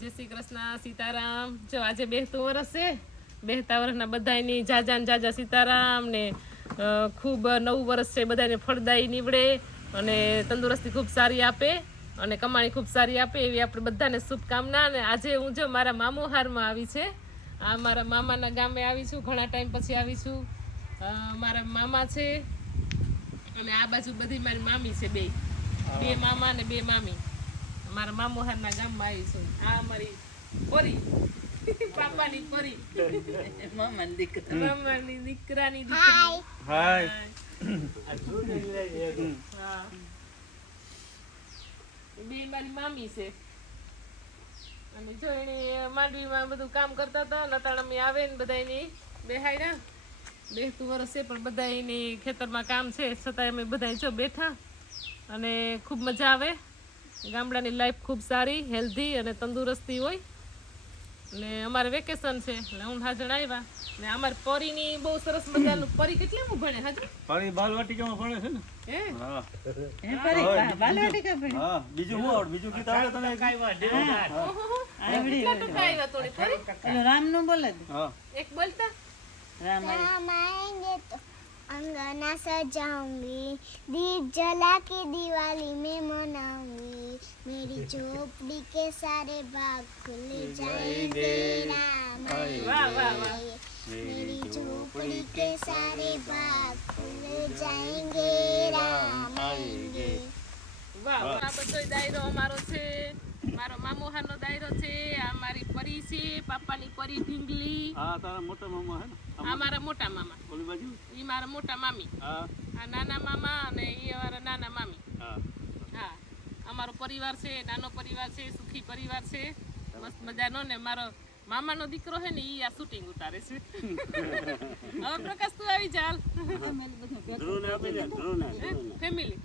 જય શ્રી કૃષ્ણ સીતારામ. જો આજે બેસતું વરસ છે. બેસતા વર્ષના બધાયની જાજા ને જાજા સીતારામ ને ખૂબ નવું વર્ષ છે બધાને ફળદાયી નીવડે અને તંદુરસ્તી ખૂબ સારી આપે અને કમાણી ખૂબ સારી આપે એવી આપણે બધાને શુભકામના અને આજે હું જો મારા મામો હારમાં આવી છે. આ મારા મામાના ગામે આવી છું ઘણા ટાઈમ પછી આવી છું. મારા મામા છે અને આ બાજુ બધી મારી મામી છે બે. બે મામા અને બે મામી. મારા મામોહારના ગામમાં આવી છું. આ મારી પોરી પાપાની પોરી મામાની દીકરા. મામાની દીકરાની દીકરી. હાય. હા. બે મારી મામી છે. અને જો એને માંડવીમાં બધું કામ કરતા હતા નતાણમી આવે ને બધા એની બેહાયરા બેસતું વરસ છે પણ બધા એની ખેતરમાં કામ છે છતાંય અમે બધા જો બેઠા. અને ખૂબ મજા આવે. ગામડાની લાઈફ ખૂબ સારી હેલ્ધી અને તંદુરસ્તી હોય. ને અમારે વેકેશન છે એટલે હું હાજર આવ્યા. ને અમાર પરીની બહુ સરસ મજાનું પરી કેટલામું ભણે હાજર પરી બાલવાટિકામાં ભણે છે ને? હે? હા. હે પરી? બાલવાટિકા ભણે? હા બીજું હું આવડ? બીજું ગીત આવડે તને? કાઈ વાત આવડી કેટલા ટકા આવ્યા થોડી પરી? રામનું બોલે હા. એક બોલતા? રામ રામ આએંગે તો अंगना सजाऊंगी दीप जला के दिवाली में मनाऊंगी मेरी झोपड़ी के सारे बाग खुल जाएंगे राम વાહ વાહ વાહ आएंगे मेरी झोपड़ी के सारे बाग खुल जाएंगे राम आएंगे વાહ વાહ આ બધો દાયરો અમારો છે મારો મામોહારનો દાયરો છે આ મારી પાપાની પરી ઢીંગલી. હા તારા મોટા મામા હે ને? આ મારા મોટા મામા. ઓલી બાજુ? ઈ મારા મોટા મામી. હા. આ નાના મામા અને ઈ અમારા નાના મામી. હા. હા. અમારો પરિવાર છે નાનો પરિવાર છે સુખી પરિવાર છે. મસ્ત મજાનો ને મારો મામાનો દીકરો છે ને ઈ આ શૂટિંગ ઉતારે છે. હવે પ્રકાશ તું આવી ચાલ ફેમિલી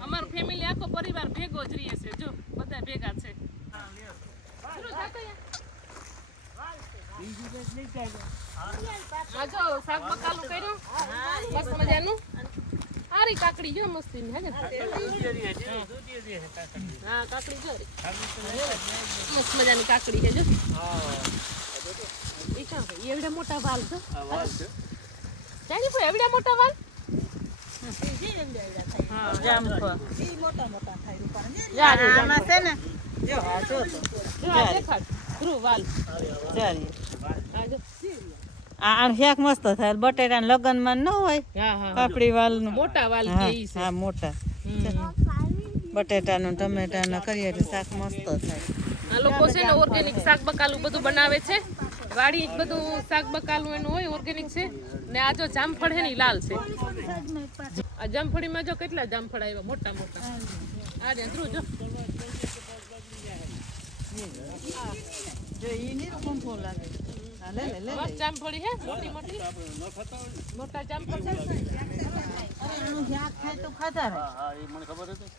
અમારું ફેમિલી આખો પરિવાર ભેગો જ રહીએ છે. જો બધા ભેગા છે. ચલો, આ જો મસ્ત મજાનું? હારી કાકડી જો મસ્તીની હે ને? હા કાકડી જો. મસ્ત મજાની કાકડી છે જો. ઈ કાં એવડા મોટા વાલ છે. વાલ છે. જાણી કોઈ એવડા મોટા વાલ? છે. ને? જો આ જો. જો આ દેખાડ. ધ્રુવ વાલ. ચાલી. આ શાક મસ્ત થાય. બટેટા લગનમાં ન હોય હા વાલ પાપડી વાલનું. મોટા વાલ હા મોટા. બટેટા છે. ટમેટા ટમેટાનું કરીએ એટલે શાક મસ્ત થાય. આ લોકો છે ને ઓર્ગેનિક શાક બકાલું બધું બનાવે છે. વાડી બધું શાક બકાલું એનું હોય ઓર્ગેનિક છે. ને આ જો જામફળ છે ને લાલ છે. આ જામફળીમાં જો કેટલા જામફળ આવ્યા? મોટા મોટા. આ ધ્રુવ જો. જો ઈ ની કુંભો લાગે હા, લે લે લે મસ્ત જામફળી હે મોટી મોટી મોટા જામફળ છે આનું શાક ખાય તો ખાતા રહે હા હા એ મને ખબર હતી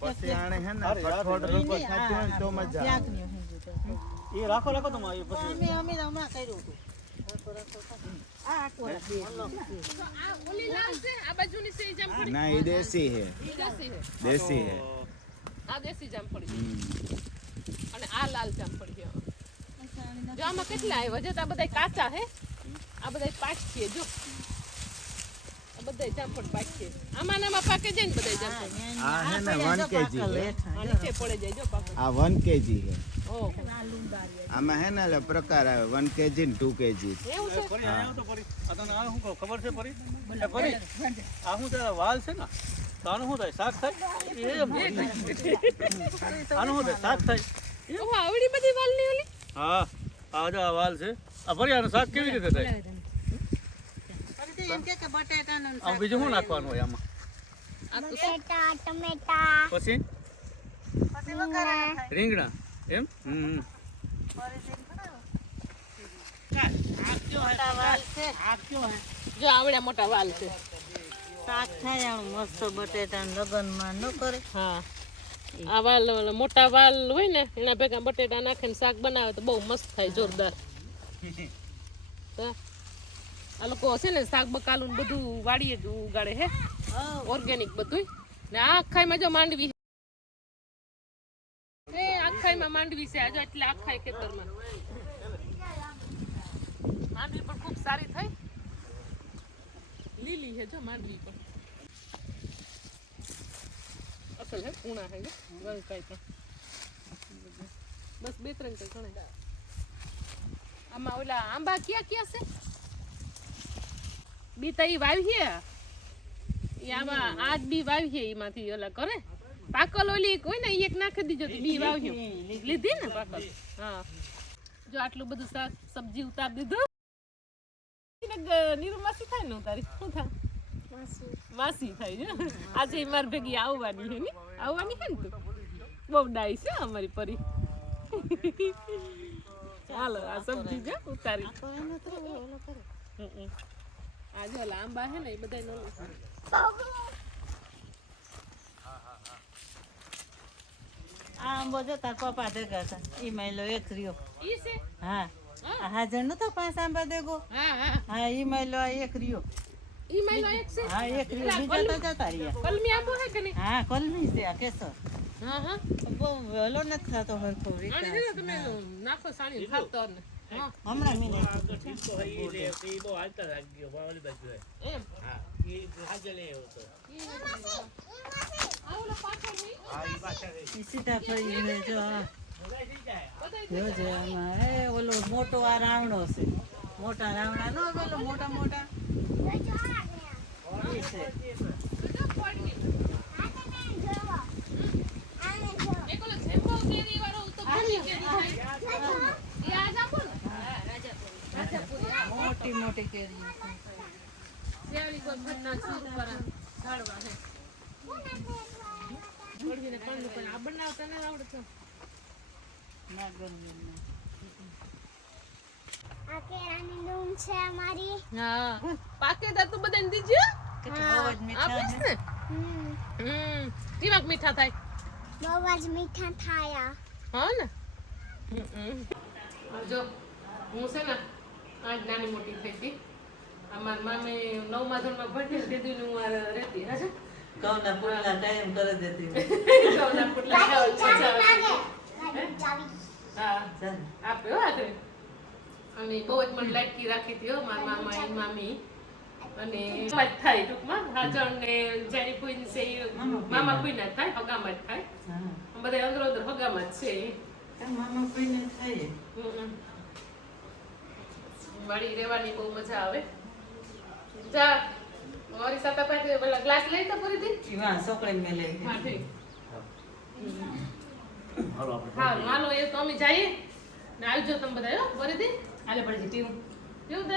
પછી આણે હે ને કઠોળ રૂપો ખાતું હોય ને તો મજા આવે શાકનું હેંજું તો. એ રાખો રાખો તમે એ પછી અમે અમે હમણાં કર્યું હતું આ આખું આ બે. તો આ ઓલી લાલ છે આ બાજુની છે ઈ જામફળી ના એ દેશી હે ઈ દેશી છે દેશી હે આ દેશી જામફળી અને આ લાલ જામફળી છે જો આમાં કેટલા આવ્યા? જો તો આ બધા કાચા હે. આ બધા પાક છે જો. આ બધા જામફળ પાક છે આમાં ને આમાં પાકે જાય ને બધા જામફળ આ હે ને વન કેજી. હે આ નીચે પડે જાય જો પાક. આ વન કેજી હે. ઓહો. આમાં હે ને એટલે પ્રકાર આવે વન કેજી ને ટુ કેજી. એવું છે? પરી આયા તો પરી. આ તને આ શું કહું ખબર છે પરી? એ પરી આ શું તારા વાલ છે ને? તો આનું શું થાય? શાક થાય? એમ. આનું શું થાય? શાક થાય? ઓહો આવડી બધી વાલની ઓલી? હા આ જો આ વાલ છે. આ ફરી શાક કેવી રીતે થાય? આમ બીજું શું નાખવાનું હોય આમાં? બટેટા ટમેટા. પછી? રીંગણા. એમ? હમ મોટા વાલ છે. જો આવડા મોટા વાલ છે. શાક થાય મસ્ત બટેટા લગનમાં ન કરે. હા. આ વાલ મોટા વાલ હોય ને એના ભેગા બટેટા નાખીને શાક બનાવે તો બહુ મસ્ત થાય જોરદાર. આ લોકો છે ને શાક બકાલું બધું વાડીએ જ ઉગાડે હે ઓર્ગેનિક બધું ને આ આખાઈમાં જો માંડવી આખાઈમાં માંડવી છે આજે એટલે આખાઈ ખેતરમાં. માંડવી પણ ખૂબ સારી થઈ લીલી છે જો માંડવી પણ. હે પૂણા હે રંગ કાંઈ બસ બે ત્રણ તો ઘણા આમાં ઓલા આંબા ક્યાં ક્યાં છે? બી તો ઈ વાવીએ. આમાં આજ બી વાવીએ એમાંથી ઓલા કરે પાકલ ઓલી કોઈ ને એક નાખી દીજો બી વાવ્યું લીધી ને પાકલ? હા. જો આટલું બધું શાક, સબ્જી ઉતાર દીધું. નીરુ થાય ને ઉતારી? શું થાય? માસી થાય છે આજે મારી ભેગી આવવાની છે ને? આવવાની છે ને તું? બહુ ડાઈ છે અમારી પરી. ચાલો આ સબ્જી છે ઉતારી. હમ, હમ. આ જો લાંબા છે ને એ બધા નો આ આંબો જો તાર પપ્પા ભેગા હતા. ઈ માયલો એક રહ્યો. ઈ છે? હા. હાજર નતો પાંચ આંબા દેગો હા હા. હા ઈ મહિલો એક રહ્યો. ઈ એક છે. હા એક રહ્યો. બીજા તો જતા રહ્યા. કલમી આંબો છે કે નહીં? હા કલમી છે આ કેસર હા હા. બહુ વહેલો નથી થતો હરખો આને વિકાસ તમે નાખો સાણી ખાતર ને હમણાં મીને એમ? આ ઓલો એ મોટો આ રાવણો છે. ને નો રાજાપુરી મોટા મોટા. મોટી મોટી કેરી પણ પણ આ બનાવતા ન આવડતો. ના આ કેળાની લૂમ છે અમારી. હા. પાકેદાર તો બધાને દીજો? આપીશ ને? હમ. કેવાક મીઠા થાય? બહુ જ મીઠા થાયા હા ને? હમ. જો હું છે ને આજ નાની મોટી થઈ હતી. અમાર મામે નવમા ધોરણમાં ભણતી આ રહેતી. હા છે પુડલા કાયમ કરી દેતી. પુડલા હા? આપ્યો અને બહુ જ મને લાટકી રાખી હતી મારા મામા એ મામી. અને જ થાય ટૂંકમાં. હાજણ ને જેની કોઈ છે એ મામા કોઈ ના થાય હગામાં જ થાય. બધા અંદરો અંદર હગામાં જ છે. મામા કોઈને હમ. મળી રહેવાની બહુ મજા આવે. જા મારી સાથે પાસે પેલા ગ્લાસ લઈ તો પૂરી દી. ઈવા છોકરી લઈ હા ઠીક. હા. માનો એ તો અમે જઈએ. ને આવજો તમે બધા હો પૂરી દી. હાલે પડી ટીમ કેવું